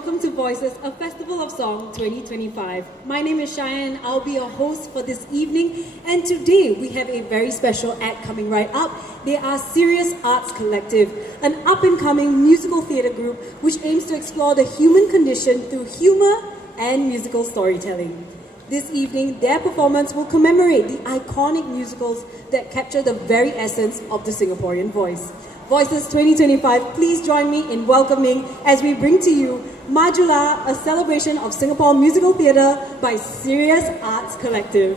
welcome to Voices, a Festival of Song 2025. My name is Cheyenne, I'll be your host for this evening, and today we have a very special act coming right up. They are Serious Arts Collective, an up-and-coming musical theatre group which aims to explore the human condition through humour and musical storytelling. This evening, their performance will commemorate the iconic musicals that capture the very essence of the Singaporean voice. Voices 2025, please join me in welcoming as we bring to you Majulah, a celebration of Singapore musical theatre by Serious Arts Collective.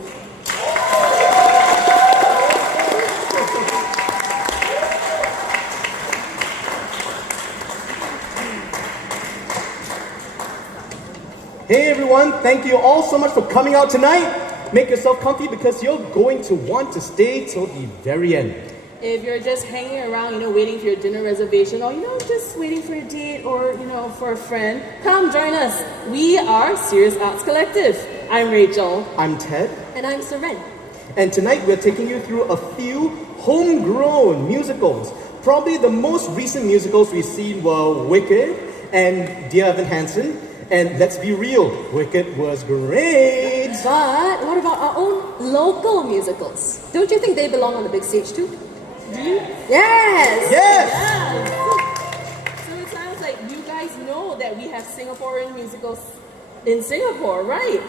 Hey everyone, thank you all so much for coming out tonight. Make yourself comfy because you're going to want to stay till the very end. If you're just hanging around, waiting for your dinner reservation, or, just waiting for a date, or, for a friend, come join us. We are Serious Arts Collective. I'm Rachel. I'm Ted. And I'm Seren. And tonight we're taking you through a few homegrown musicals. Probably the most recent musicals we've seen were Wicked and Dear Evan Hansen. And let's be real, Wicked was great. But what about our own local musicals? Don't you think they belong on the big stage too? Do you? Yes! Yes! So it sounds like you guys know that we have Singaporean musicals in Singapore, right?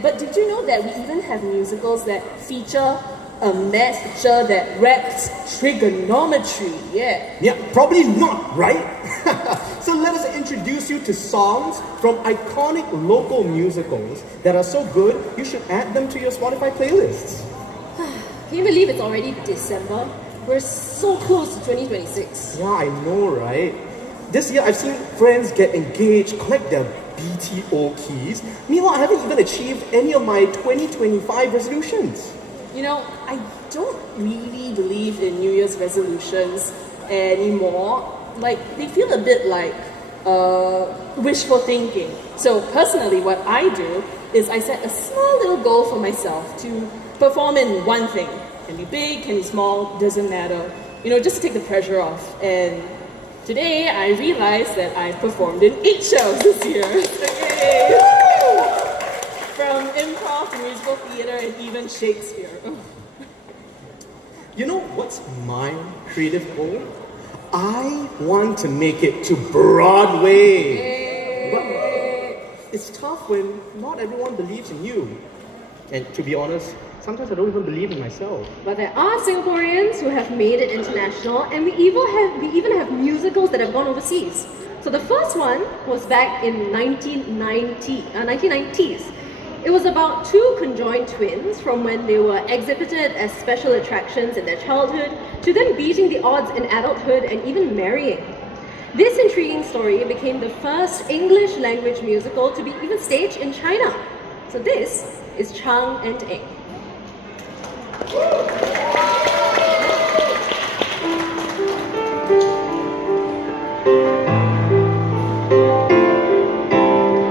But did you know that we even have musicals that feature a master that raps trigonometry? Yeah, probably not, right? So let us introduce you to songs from iconic local musicals that are so good, you should add them to your Spotify playlists. Can you believe it's already December? We're so close to 2026. Yeah, I know, right? This year I've seen friends get engaged, collect their BTO keys. Meanwhile, I haven't even achieved any of my 2025 resolutions. I don't really believe in New Year's resolutions anymore. They feel a bit like wishful thinking. So personally, what I do is I set a small little goal for myself to perform in one thing. Can be big, can be small, doesn't matter. Just to take the pressure off. And today I realized that I performed in 8 shows this year. Yay! From improv to musical theatre and even Shakespeare. You know what's my creative goal? I want to make it to Broadway. But it's tough when not everyone believes in you. And to be honest, sometimes I don't even believe in myself. But there are Singaporeans who have made it international, and we even have musicals that have gone overseas. So the first one was back in 1990s. It was about 2 conjoined twins from when they were exhibited as special attractions in their childhood to then beating the odds in adulthood and even marrying. This intriguing story became the first English language musical to be even staged in China. So this is Chang Eng.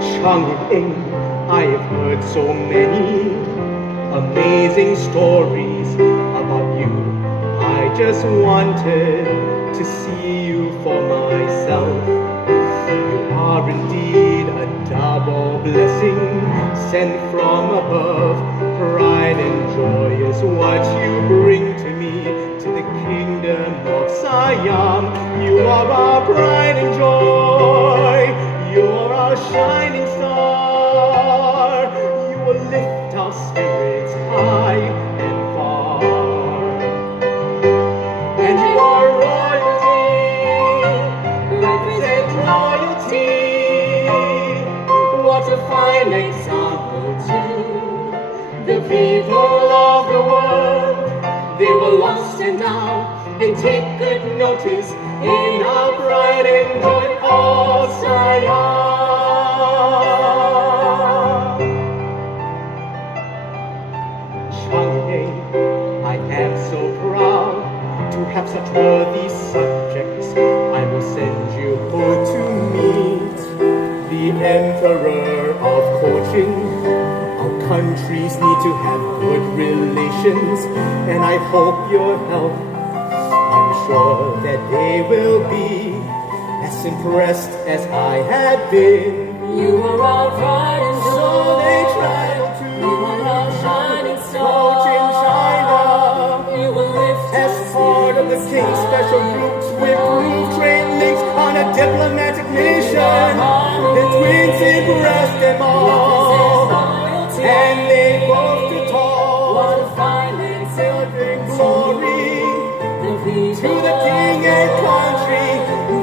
Chang Eng, I have heard so many amazing stories about you. I just wanted to see you for myself. You are indeed a double blessing sent from above. Pride and joy is what you bring to me, to the kingdom of Siam. You are our pride and joy. You are our shining star. You will lift our spirits high and far. And you are royalty, represent royalty. What a fine example too. The people of the world, they were lost and now they take good notice in our pride and joy of Siam. Chang, I am so proud to have such worthy subjects. I will send you to meet the Emperor of Cochin. Our countries need to have good relations, and I hope your help. I'm sure that they will be as impressed as I had been. You were all bright and So they tried to you were all shining coach in China. You were lifted As part of the King's special groups with room train links on a diplomatic mission. The twins impressed them all, and they both stood tall. What a fine Sailing glory to to the King and country,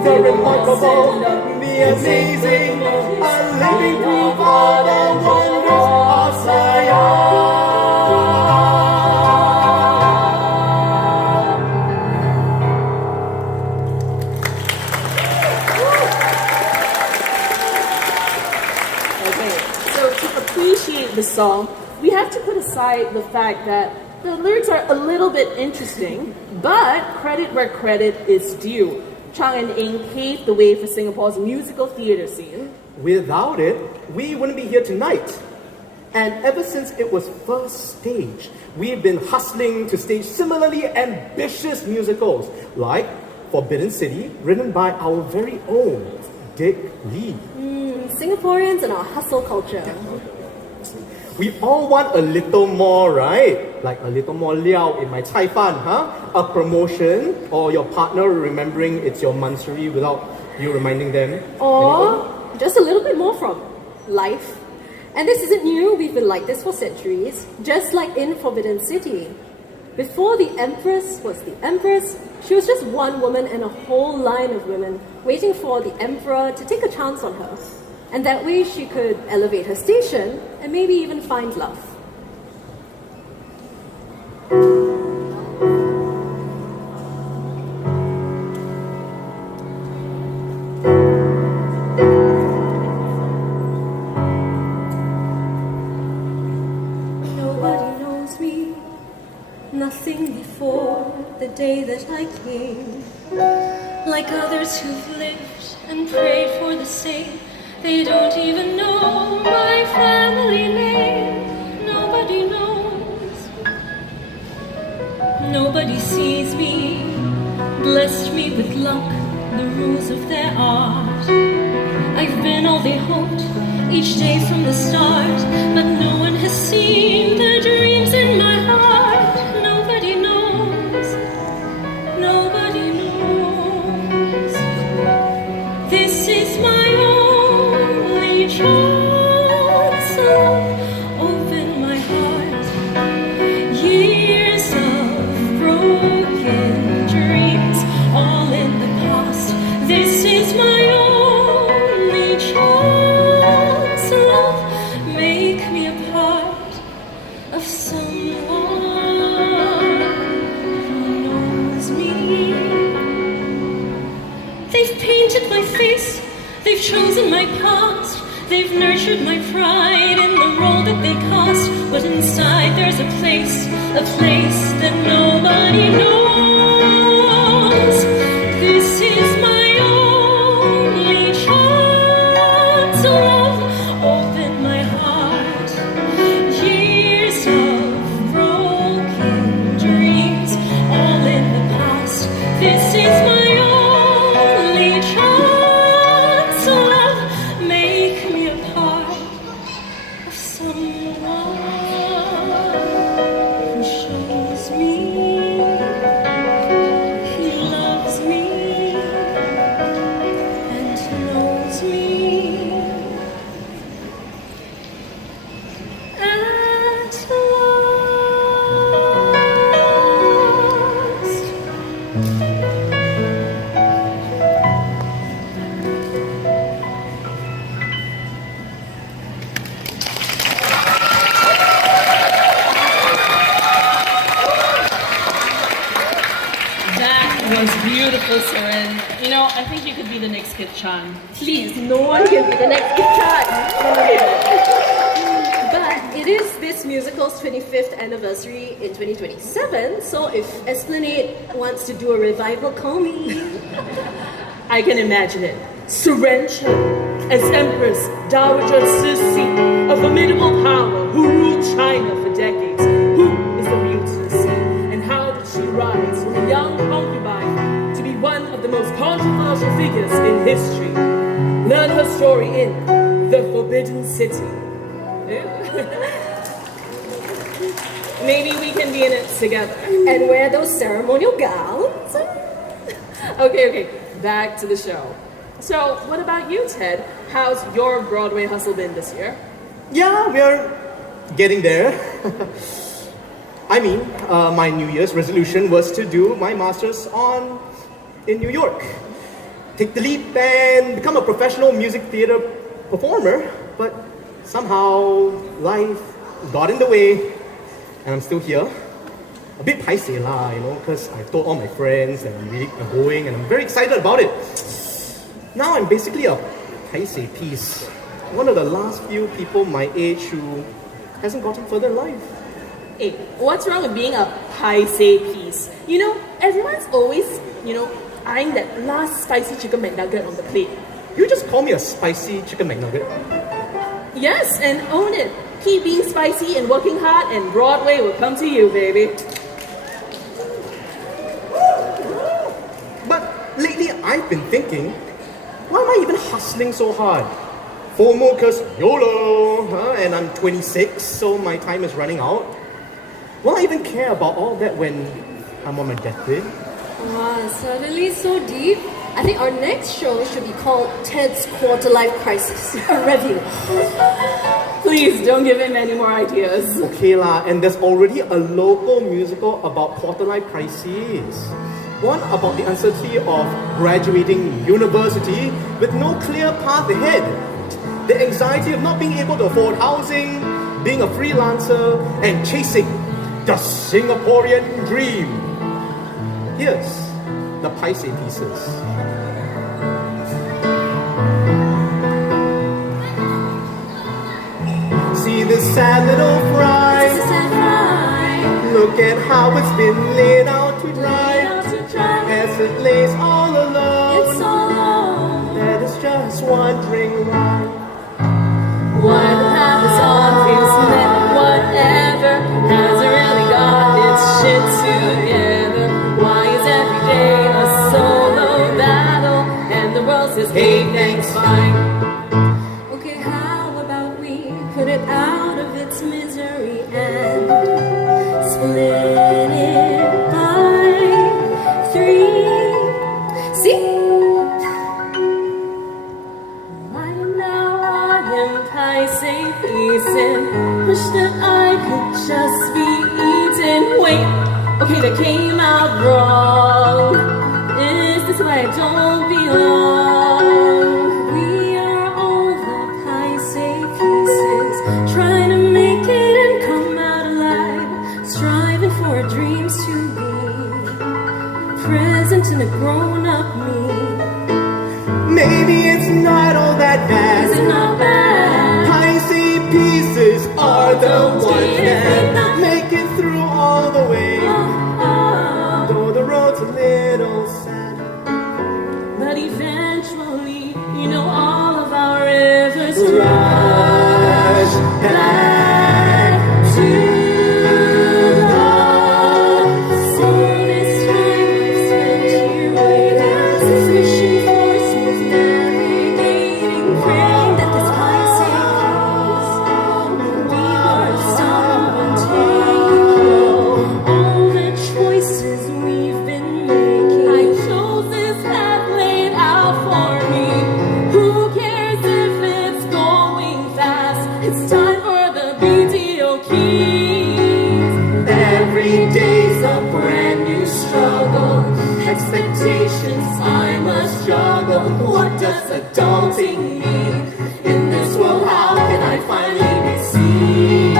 the remarkable, the amazing, a living proof of the wonders of Siam. Okay, so to appreciate the song, we have to put aside the fact that the lyrics are a little bit interesting, but credit where credit is due. Chang Eng paved the way for Singapore's musical theatre scene. Without it, we wouldn't be here tonight. And ever since it was first staged, we've been hustling to stage similarly ambitious musicals, like Forbidden City, written by our very own Dick Lee. Singaporeans and our hustle culture. We all want a little more, right? Like a little more liao in my cai fan, huh? A promotion, or your partner remembering it's your mansuri without you reminding them. Or just a little bit more from life. And this isn't new, we've been like this for centuries, just like in Forbidden City. Before the Empress was the Empress, she was just one woman and a whole line of women waiting for the Emperor to take a chance on her. And that way she could elevate her station and maybe even find love. Nobody knows me, nothing before the day that I came. Like others who've lived and prayed for the same, they don't even know my family name. Nobody knows. Nobody sees me, blessed me with luck, the rules of their art. I've been all they hoped, each day from the start, but no one has seen the dreams in my heart. Nobody knows. Nobody knows. This is my only chance. Open my heart. Years of broken dreams, all in the past. This is my only chance. Love, make me a part of someone who knows me. They've painted my face, they've chosen my past, they've nurtured my pride in the role that they cast. But inside there's a place that nobody knows. This is my only chance. Love, open my heart. Years of broken dreams, all in the past. This is my only chance. Love, make me a part of someone who shows me he loves me and knows me at last. That was beautiful, Seren. You know, I think you could be the next Kit Chan. Please, no one can be the next Kit Chan. But it is this musical's 25th anniversary in 2027, so if Esplanade wants to do a revival, call me. I can imagine it. Seren Chen as Empress Dowager Cixi, a formidable power who ruled China for decades. Who is the real Cixi? And how did she rise from a young concubine to be one of the most controversial nostalgic figures in history. Learn her story in The Forbidden City. Maybe we can be in it together. And wear those ceremonial gowns. Okay, back to the show. So, what about you, Ted? How's your Broadway hustle been this year? Yeah, we're getting there. I mean, my New Year's resolution was to do my master's in New York. Take the leap and become a professional music theater performer, but somehow life got in the way, and I'm still here. A bit paiseh lah, because I told all my friends that I'm going, and I'm very excited about it. Now I'm basically a paiseh piece. One of the last few people my age who hasn't gotten further in life. Hey, what's wrong with being a paiseh piece? Everyone's always, eyeing that last spicy chicken McNugget on the plate. You just call me a spicy chicken McNugget. Yes, and own it. Keep being spicy and working hard, and Broadway will come to you, baby. But lately I've been thinking, why am I even hustling so hard? FOMO cause YOLO, and I'm 26, so my time is running out. Will I even care about all that when I'm on my deathbed? Wow, suddenly so deep. I think our next show should be called Ted's Quarter Life Crisis. A review. Please don't give him any more ideas. Okay lah, and there's already a local musical about quarter-life crises. One about the uncertainty of graduating university with no clear path ahead. The anxiety of not being able to afford housing, being a freelancer, and chasing the Singaporean dream. Here's the Paiseh pieces. See this sad little fry. Look at how it's been laid out to dry. As it lays all alone. That is just wondering why. What happens on his neck, whatever, hasn't really got its shit together. Why is every day a solo battle, and the world says, hey, thanks, fine. Okay, how about we put it out of its misery and split it by 3? See? Wish that I could just be eaten. Wait, okay, that came out wrong. Is this why I don't belong? We are all the Paiseh pieces, trying to make it and come out alive, striving for our dreams to be present in a grown-up me. Maybe it's not all that bad. Is it not bad? Paiseh pieces are the ones that make it through all the way. Though the road's a little sad, but eventually, all of our rivers rush back to expectations I must juggle. What does adulting mean? In this world, how can I finally be seen?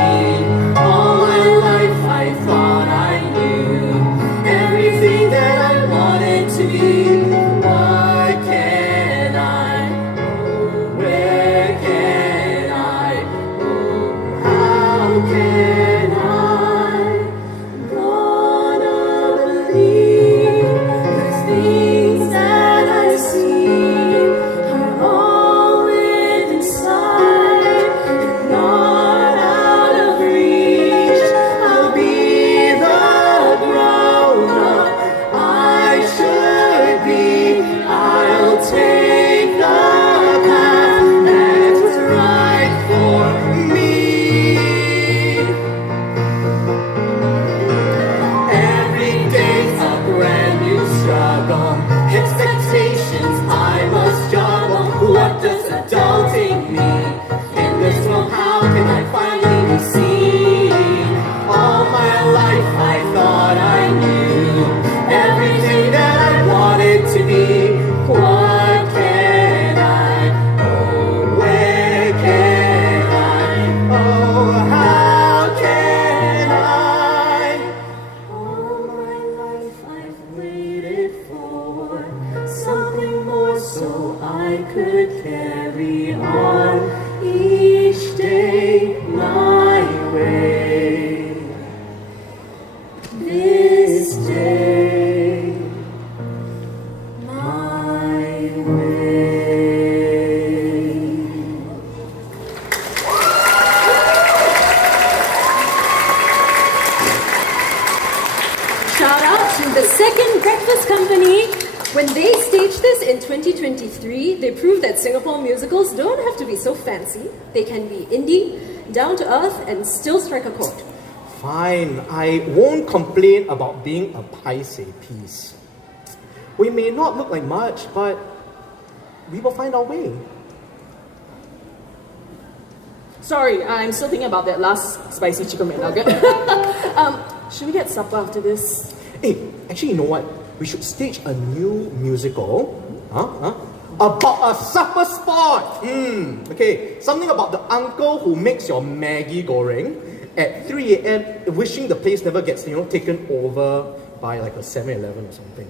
All my life I thought I knew everything that I wanted to be. What can I? Where can I? How can I? Gonna believe things that I see are all something more so I could carry on each day my way. This day my way. Shout out to the Second Breakfast Company. When they staged this in 2023, they proved that Singapore musicals don't have to be so fancy. They can be indie, down to earth, and still strike a chord. Fine, I won't complain about being a Paiseh piece. We may not look like much, but we will find our way. Sorry, I'm still thinking about that last spicy chicken McNugget. Should we get supper after this? Hey, actually, you know what? We should stage a new musical about a supper spot. Okay, something about the uncle who makes your Maggie goreng at 3 a.m. wishing the place never gets taken over by like a 7-Eleven or something.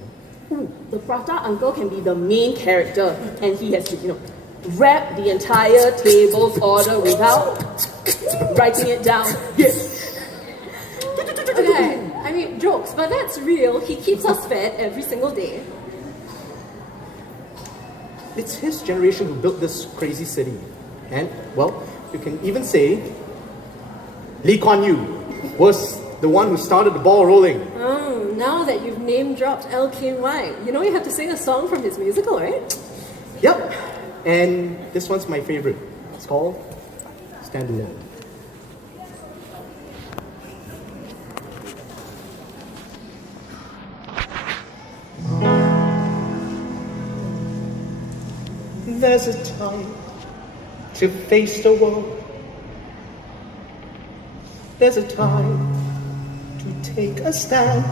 Ooh, the prata uncle can be the main character, and he has to, wrap the entire table's order without writing it down. Yes. Okay, I mean, jokes, but that's real. He keeps us fed every single day. It's his generation who built this crazy city. And, well, you can even say Lee Kuan Yew was the one who started the ball rolling. Oh, now that you've name-dropped LKY, you know you have to sing a song from his musical, right? Yep. And this one's my favorite. It's called Stand Alone. There's a time to face the world. There's a time to take a stand.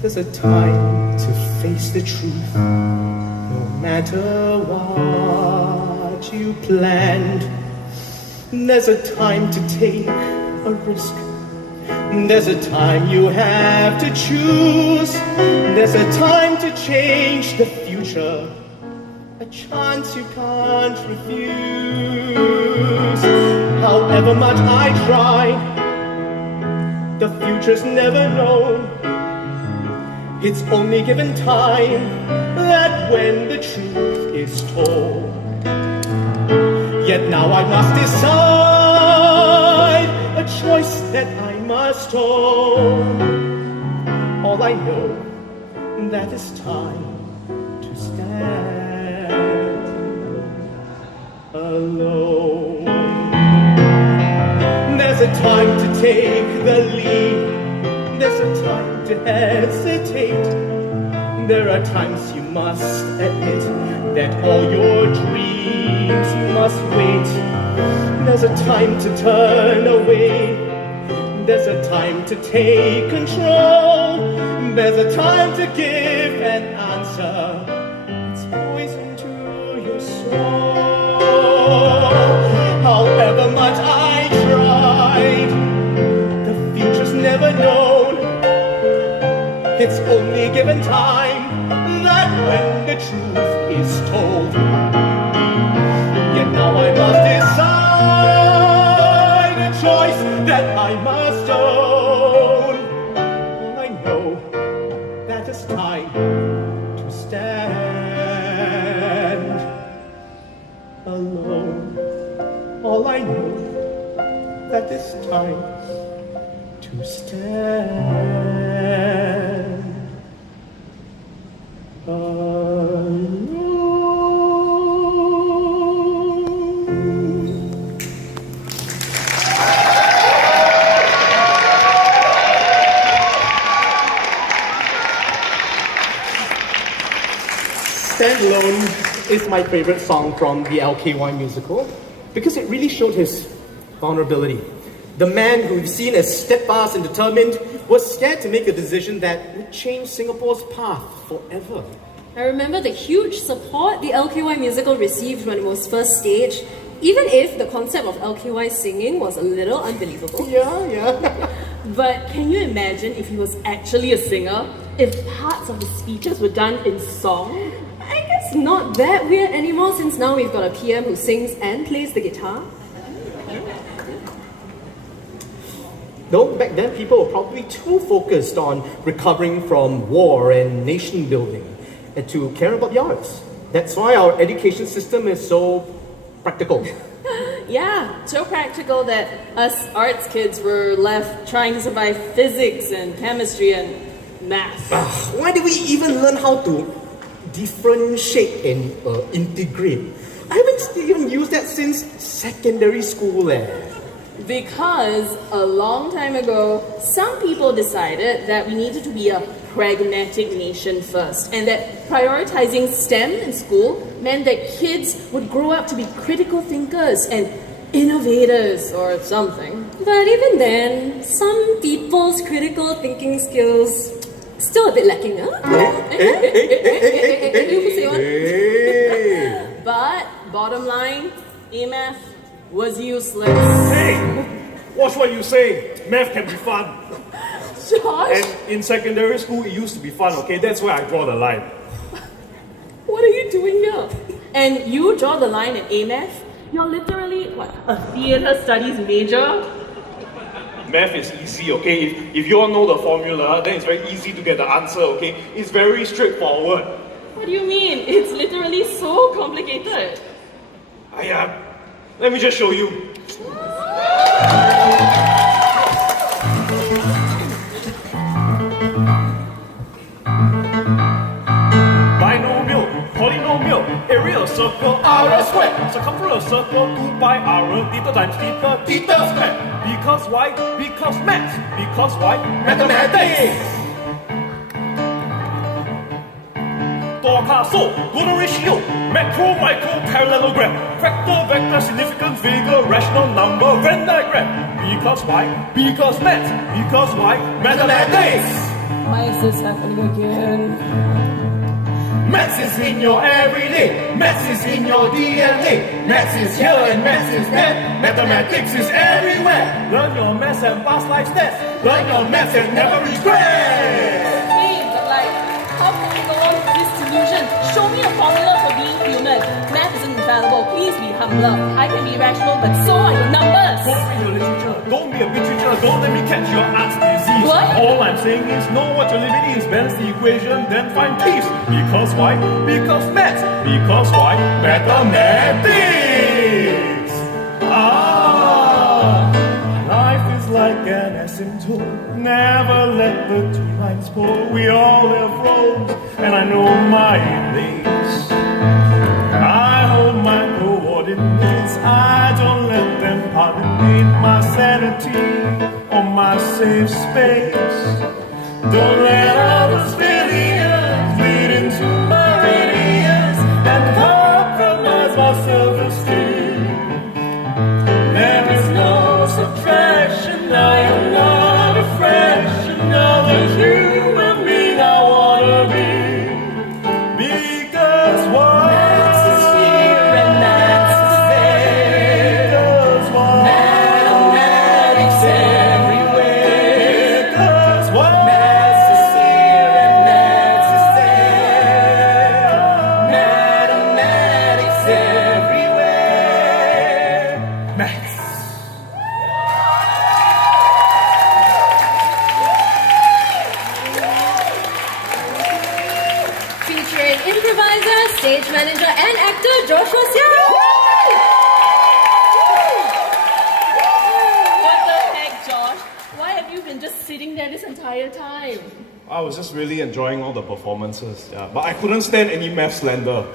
There's a time to face the truth, no matter what you planned. There's a time to take a risk. There's a time you have to choose. There's a time to change the future, a chance you can't refuse. However much I try, the future's never known. It's only given time that when the truth is told. Yet now I must decide, a choice that I must own. All I know, that is time to stand alone. There's a time to take the lead. There's a time to hesitate. There are times you must admit that all your dreams must wait. There's a time to turn away. There's a time to take control. There's a time to give an answer. It's poison to your soul. However much I tried, the future's never known. It's only given time that when the truth is told. Yet now I must decide, a choice that I must own. All I know, that is time to stand alone. All I know, that is time to stand alone. Stand Alone is my favorite song from the LKY Musical because it really showed his vulnerability. The man who we've seen as steadfast and determined was scared to make a decision that would change Singapore's path forever. I remember the huge support the LKY musical received when it was first staged, even if the concept of LKY singing was a little unbelievable. Yeah. But can you imagine if he was actually a singer? if parts of the speeches were done in song? I guess not that weird anymore since now we've got a PM who sings and plays the guitar. No, back then people were probably too focused on recovering from war and nation building and to care about the arts. That's why our education system is so practical. Yeah, so practical that us arts kids were left trying to survive physics and chemistry and math. Why did we even learn how to differentiate and integrate? I haven't even used that since secondary school. Because a long time ago, some people decided that we needed to be a pragmatic nation first, and that prioritizing STEM in school meant that kids would grow up to be critical thinkers and innovators or something. But even then, some people's critical thinking skills still a bit lacking, huh? But bottom line, AMAth was useless. Hey! Watch what you say. Math can be fun. Josh, And in secondary school, it used to be fun, okay? That's where I draw the line. what are you doing here? And you draw the line at AMAth? You're literally, what, a theatre studies major? Math is easy, okay? If you all know the formula, then it's very easy to get the answer, okay? It's very straightforward. What do you mean? It's literally so complicated. Let me just show you. Binomial, polynomial, area of circle, r squared, circumference of circle, 2 pi r, theta times theta, theta squared. Because why? Because maths. Because why? Mathematics. Torcaso, golden ratio, macro, micro, parallelogram, factor, vector, significance, figure, rational number, Venn diagram. Because why? Because maths. Because why? Mathematics. Why is this happening again? Maths is in your everyday. Maths is in your DNA. Maths is here and maths is there. Mathematics is everywhere. Learn your maths and pass life's test. Learn your maths and never regret. Hey, but like, how can we go on with this delusion? Show me a formula for being human. Math isn't infallible. Please be humbler. I can be rational, but so are your numbers. Don't read your literature. Don't be a literature. Don't let me catch your arts disease. What? All I'm saying is know what your living is. Balance the equation, then find peace. Because why? Because maths. Because why? Mathematics. Life is like an asymptote. Never let the two lines pull. We all have roles, and I know my place. I hold my coordinates. I don't let them pollinate my sanity or my safe space. Don't let others' failures lead into my radius and compromise my self-esteem. There is no subtraction. I am not afresh. Another human being I wanna be. Because why? Maths is here and maths is there. Because why? Mathematics everywhere. Because why? Maths is here and maths is there. Mathematics everywhere. Maths. Featuring improviser, stage manager, and actor Joshua Seow. What the heck, Josh? Why have you been just sitting there this entire time? I was just really enjoying all the performances, but I couldn't stand any math slander.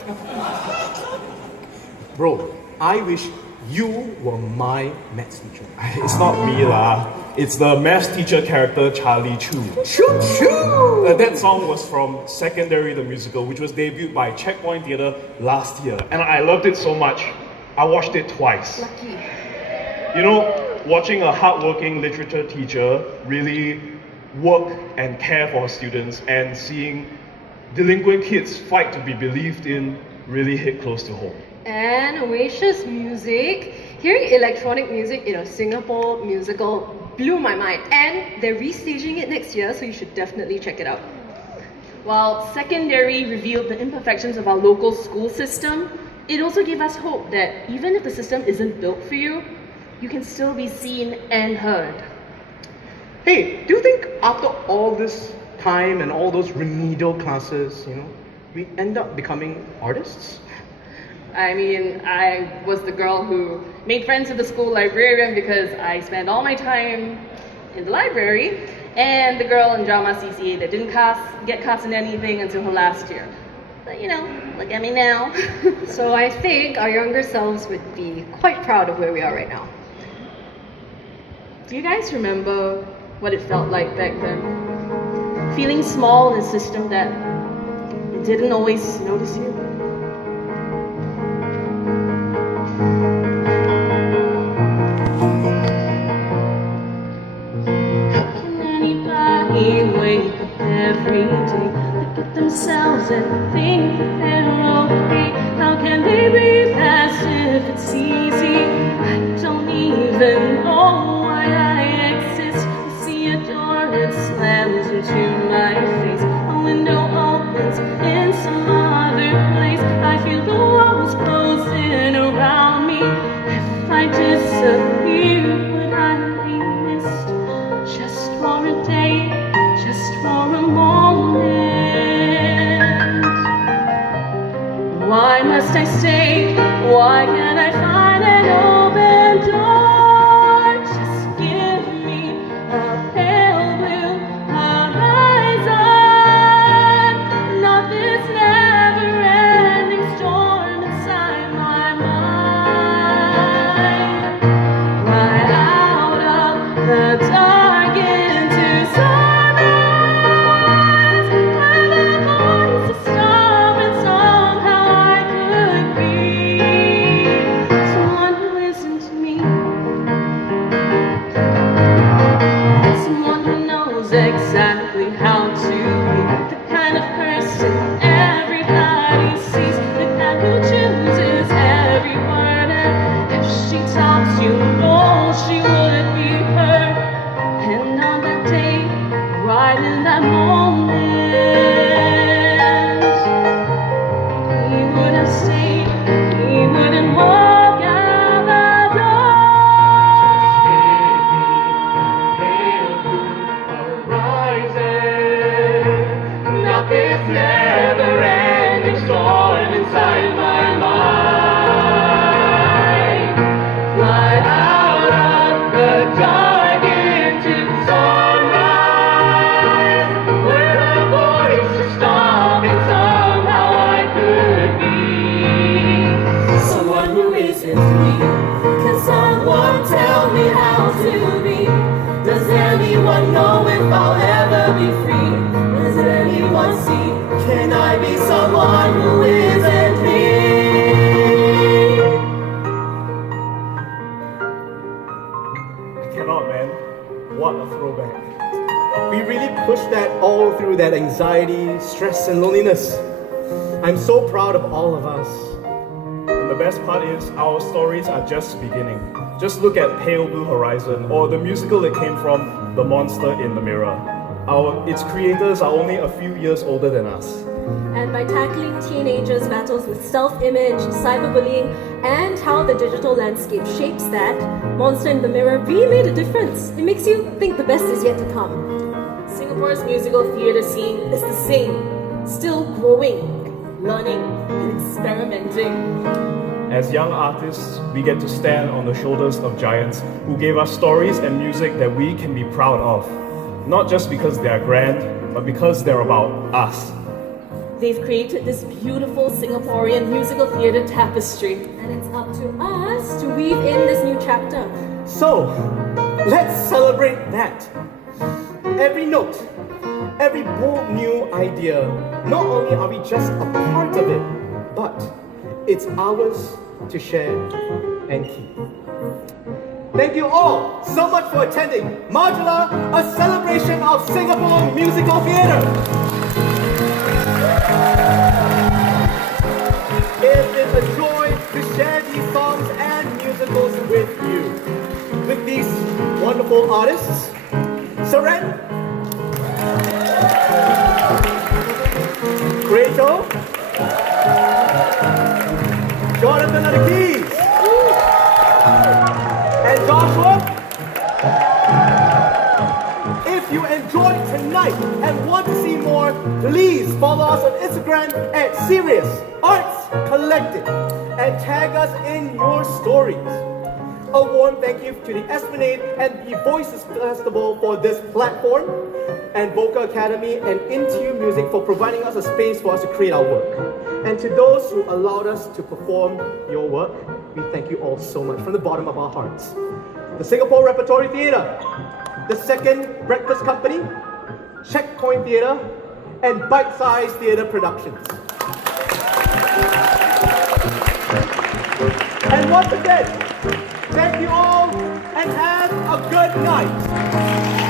Bro, I wish you were my maths teacher. It's not me lah. It's the math teacher character Charlie Chu. Choo choo! That song was from Secondary the Musical, which was debuted by Checkpoint Theatre last year. And I loved it so much, I watched it twice. Lucky. You know, watching a hardworking literature teacher really work and care for her students and seeing delinquent kids fight to be believed in really hit close to home. And Oasis music. Hearing electronic music in a Singapore musical blew my mind. And they're restaging it next year, so you should definitely check it out. While secondary revealed the imperfections of our local school system, it also gave us hope that even if the system isn't built for you, you can still be seen and heard. Hey, do you think after all this time and all those remedial classes, we end up becoming artists? I mean, I was the girl who made friends with the school librarian because I spent all my time in the library, and the girl in drama CCA that didn't get cast in anything until her last year. But look at me now. So I think our younger selves would be quite proud of where we are right now. Do you guys remember what it felt like back then? Feeling small in a system that didn't always notice you? Can anybody wake up every day, look at themselves and think that they're okay? How can they breathe as if it's easy? I don't even know why I exist. I see a door that slams into my face. A window opens in some other place. I feel the walls closing around me. If I disappear, would I be missed? Just for a day, just for a moment. Why must I stay? Why can't I find an open door? Just give me a pale blue horizon, not this never-ending storm inside my mind. Right out of the dark into sunrise, where the voices stop and somehow I could be someone who listened to me, someone who knows exactly how to be the kind of person everybody sees, the kind who chooses every word, and if she talks, you know she would be heard. And on that day, right in that moment, he would have stayed, he wouldn't walk out the door. Horizon, not this never-ending storm inside my mind. Fly out of the dark into sunrise, where the voices stop and somehow I could be Someone who isn't me. Can someone tell me how to be? Does anyone know if I'll ever be free? Does anyone see? Can I be someone who isn't me? I cannot, man. What a throwback. We really pushed that all through that anxiety, stress, and loneliness. I'm so proud of all of us. And the best part is, our stories are just beginning. Just look at Pale Blue Horizon, or the musical it came from, The Monster in the Mirror. Its creators are only a few years older than us. And by tackling teenagers' battles with self-image, cyberbullying, and how the digital landscape shapes that, Monster in the Mirror really made a difference. It makes you think the best is yet to come. Singapore's musical theatre scene is the same, still growing, learning, and experimenting. As young artists, we get to stand on the shoulders of giants who gave us stories and music that we can be proud of. Not just because they are grand, but because they're about us. They've created this beautiful Singaporean musical theatre tapestry. And it's up to us to weave in this new chapter. So, let's celebrate that. Every note, every bold new idea, not only are we just a part of it, but it's ours to share and keep. Thank you all so much for attending Majulah, a celebration of Singapore musical theatre. It is a joy to share these songs and musicals with you. With these wonderful artists, Seren, piano. Jonathan on the keys. And Joshua, if you enjoyed tonight and want to see more, please follow us on Instagram at Serious Arts Collective and tag us in your stories. A warm thank you to the Esplanade and the Voices Festival for this platform, and Vocal Academy and Into Music for providing us a space for us to create our work. And to those who allowed us to perform your work, we thank you all so much from the bottom of our hearts. The Singapore Repertory Theatre, the Second Breakfast Company, Checkpoint Theatre, and Bite Size Theatre Productions. And once again, thank you all and have a good night.